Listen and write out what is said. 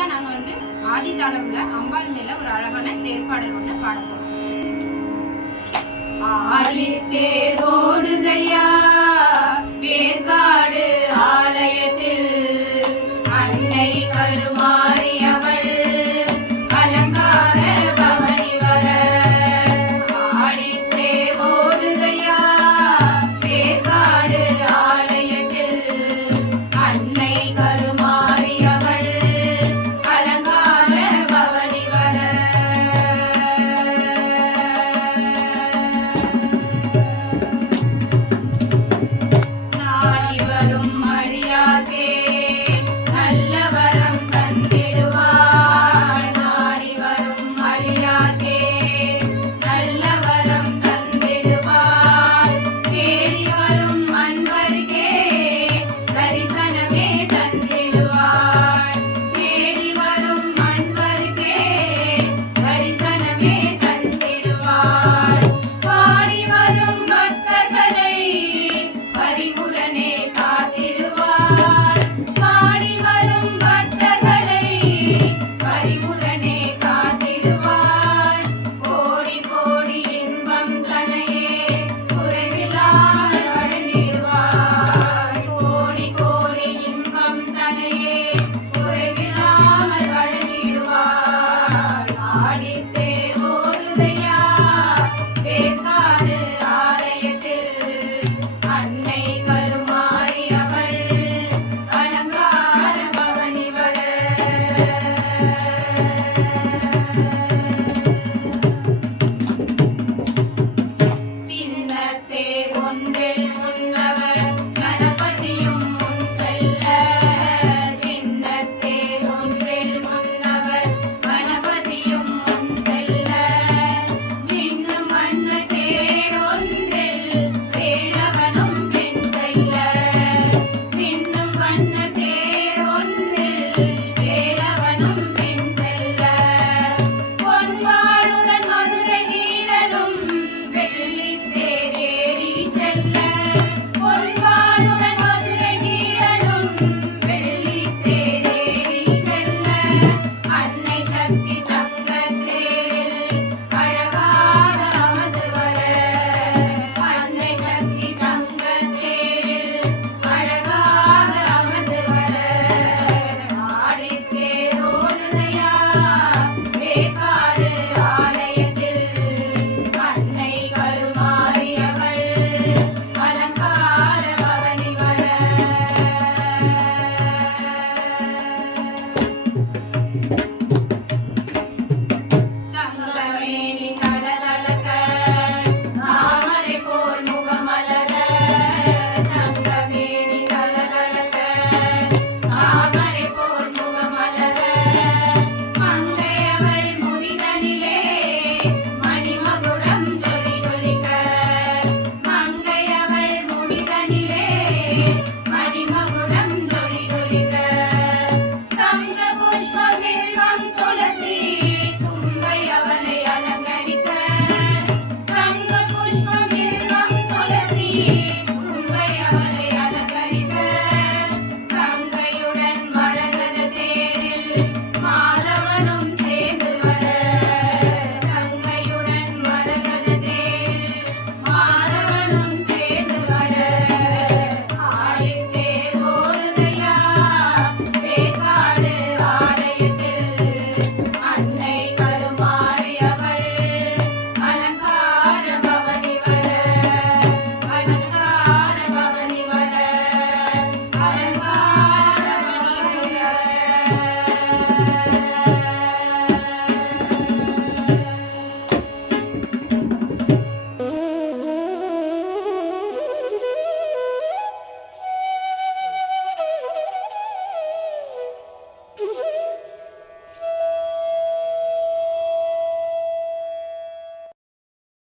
தான் நாங்க ஆதி தாளம்ல அம்பாள் மேல ஒரு அழகான தேர்ப்பாடல் ஒண்ணு பாட போறோம். ஆடி தேரோடுதையா வேர்காடு ஆலயத்தில் அன்னை கருமாரியவள் அலங்கார பவனி வர. ஆடி தேரோடுதையா வேர்காடு ஆலயத்தில் அன்னை கருமாரியவள் அலங்கார பவனி வர. நாடி வரும் அடியார்க்கே நல்ல வரம் தந்திடுவாள். நாடி வரும் அடியார்க்கே நல்ல வரம் தந்திடுவாள். தேடி வரும் அன்பர்க்கே தரிசனமே தந்திடுவாள். தேடி வரும் அன்பர்க்கே தரிசனமே தந்திடுவாள். பாடி வரும் பக்தர்களை பரிவுடனே காத்திடுவாள். பாடி வரும் பக்தர்களை பரிவுடனே காத்திடுவாள். கோடி கோடி இன்பம் தனையே குறைவில்லாமல் வழங்கிடுவாள். கோடி கோடி இன்பம் தனையே குறைவில்லாமல் வழங்கிடுவாள். ஆடித்தே ஓடுதையா வேர்காடு ஆலயத்தில் அன்னை கருமாரியவள் அலங்கார பவனி வர.